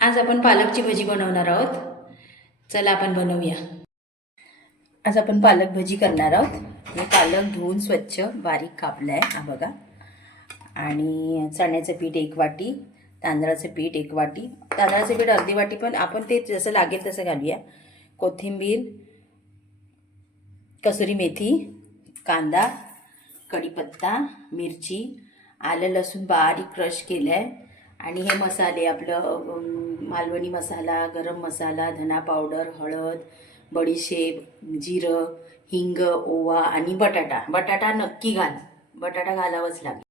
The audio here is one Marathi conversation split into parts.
आज आपण पालकची भजी बनवणार आहोत. चला आपण बनवूया. आज आपण पालक भजी करणार आहोत. हे पालक धुवून स्वच्छ बारीक कापलं आहे, हा बघा. आणि चण्याचं पीठ 1 वाटी, तांदळाचं पीठ 1 वाटी, तांदळाचं पीठ अर्धी वाटी, पण आपण ते जसं लागेल तसं घालूया. कोथिंबीर, कसुरी मेथी, कांदा, कढीपत्ता, मिरची, आलं लसूण बारीक क्रश केलं आहे. आणि हे मसाले आपलं मालवणी मसाला, गरम मसाला, धना पावडर, हळद, बडीशेप, जिरं, हिंग, ओवा आणि बटाटा. बटाटा नक्की घाल, बटाटा घालावंच लागेल.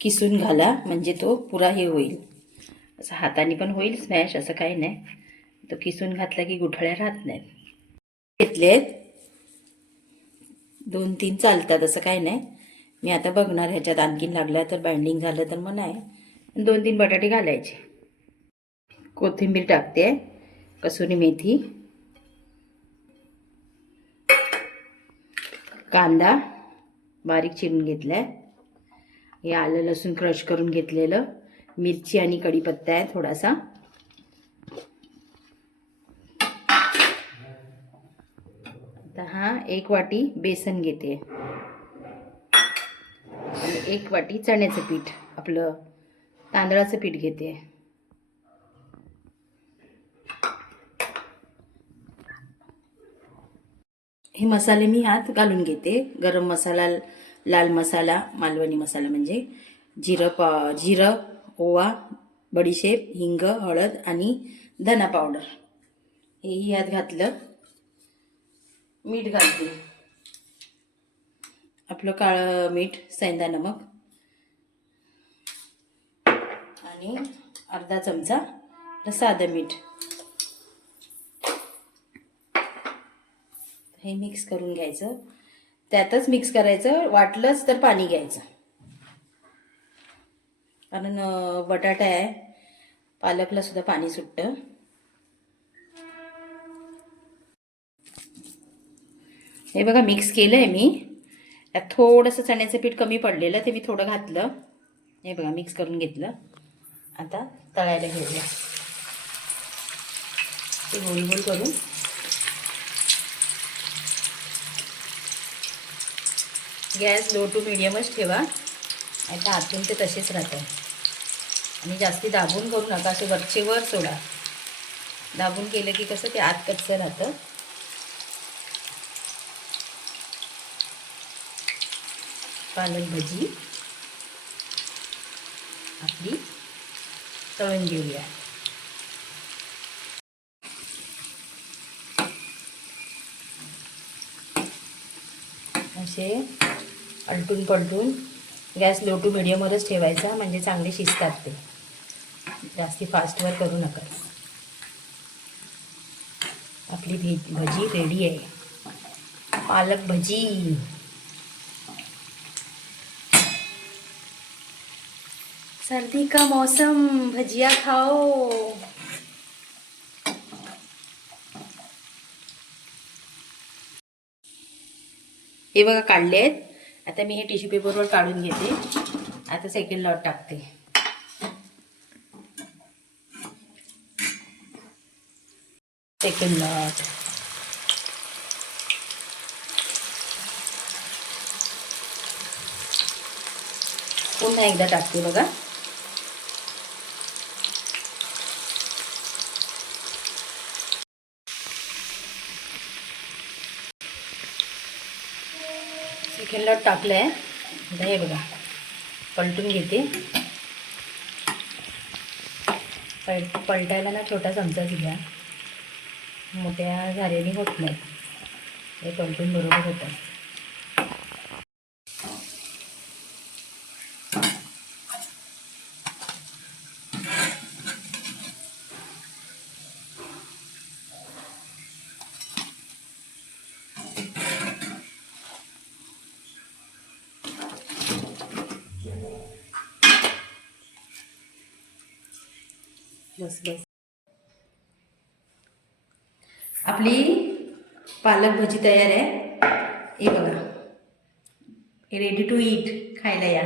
किसून घाला म्हणजे तो पुरा हे होईल, असं हाताने पण होईल स्मॅश, असं काही नाही. तो किसून घातला की गुठळ्या राहत नाहीत. घेतलेत 2-3 चालतात, असं काही नाही. मी आता बघणार ह्याच्यात आणखीन लागला तर, बाइंडिंग झालं तर मग नाही. 2-3 बटाटे घालायचे. कोथिंबीर टाकते, कसुरी मेथी, कांदा बारीक चिरून घेतलाय, हे आलं लसूण क्रश करून घेतलेलं, मिरची आणि कढीपत्ता आहे थोडासा. आता हा 1 वाटी बेसन घेते आणि 1 वाटी चण्याचं पीठ, आपलं तांदळाचं पीठ घेते. हे मसाले मी ह्यात घालून घेते. गरम मसाला, लाल मसाला, मालवणी मसाला म्हणजे जिरं, ओवा, बडीशेप, हिंग, हळद आणि धना पावडर हेही ह्यात घातलं. मीठ घालते, आपलं काळं मीठ, सैंदा नमक आणि अर्धा चमचा साधं मीठ. हे मिक्स करून घ्यायचं. त्यातच मिक्स करायचं, वाटलंच तर पाणी घ्यायचं, कारण बटाटा आहे, पालकला सुद्धा पाणी सुटतं. हे बघा मिक्स केलं आहे मी. त्यात थोडंसं चण्याचं पीठ कमी पडलेलं, ते मी थोडं घातलं. हे बघा मिक्स करून घेतलं. आता तळायला घेऊया. ते गोल गोल करून गॅस लो टू मिडियमच ठेवा, आता आतून ते तसेच राहतात. आणि जास्ती दाबून करू नका, असे वरचे वर सोडा. दाबून केलं की कसं ते आत कच्चं राहतं. पालक भजी आपली तळून घेऊया. असे अलटून पलटून गॅस लो टू मिडियमवरच ठेवायचा, म्हणजे चांगले शिजतात ते. जास्ती फास्टवर करू नका. आपली भजी रेडी आहे, पालक भजी. सर्दी का मौसम, भजिया खाओ. हे बघा काढले आहेत. आता मी हे टिश्यू पेपरवर काढून घेते. आता सेकंड लॉट टाकते. सेकंड लॉट, पुन्हा एकदा टाकते बघा. सेकंड लॉट टाकलं आहे. आता हे बघा पलटून घेते. पलटायला ना छोटा चमचाच घ्या, मोठ्या झाऱ्याने होत नाही. हे पलटून बरोबर होतं. बस बस. आपली पालक भजी तयार आहे. हे बघा, रेडी टू ईट, खायला या.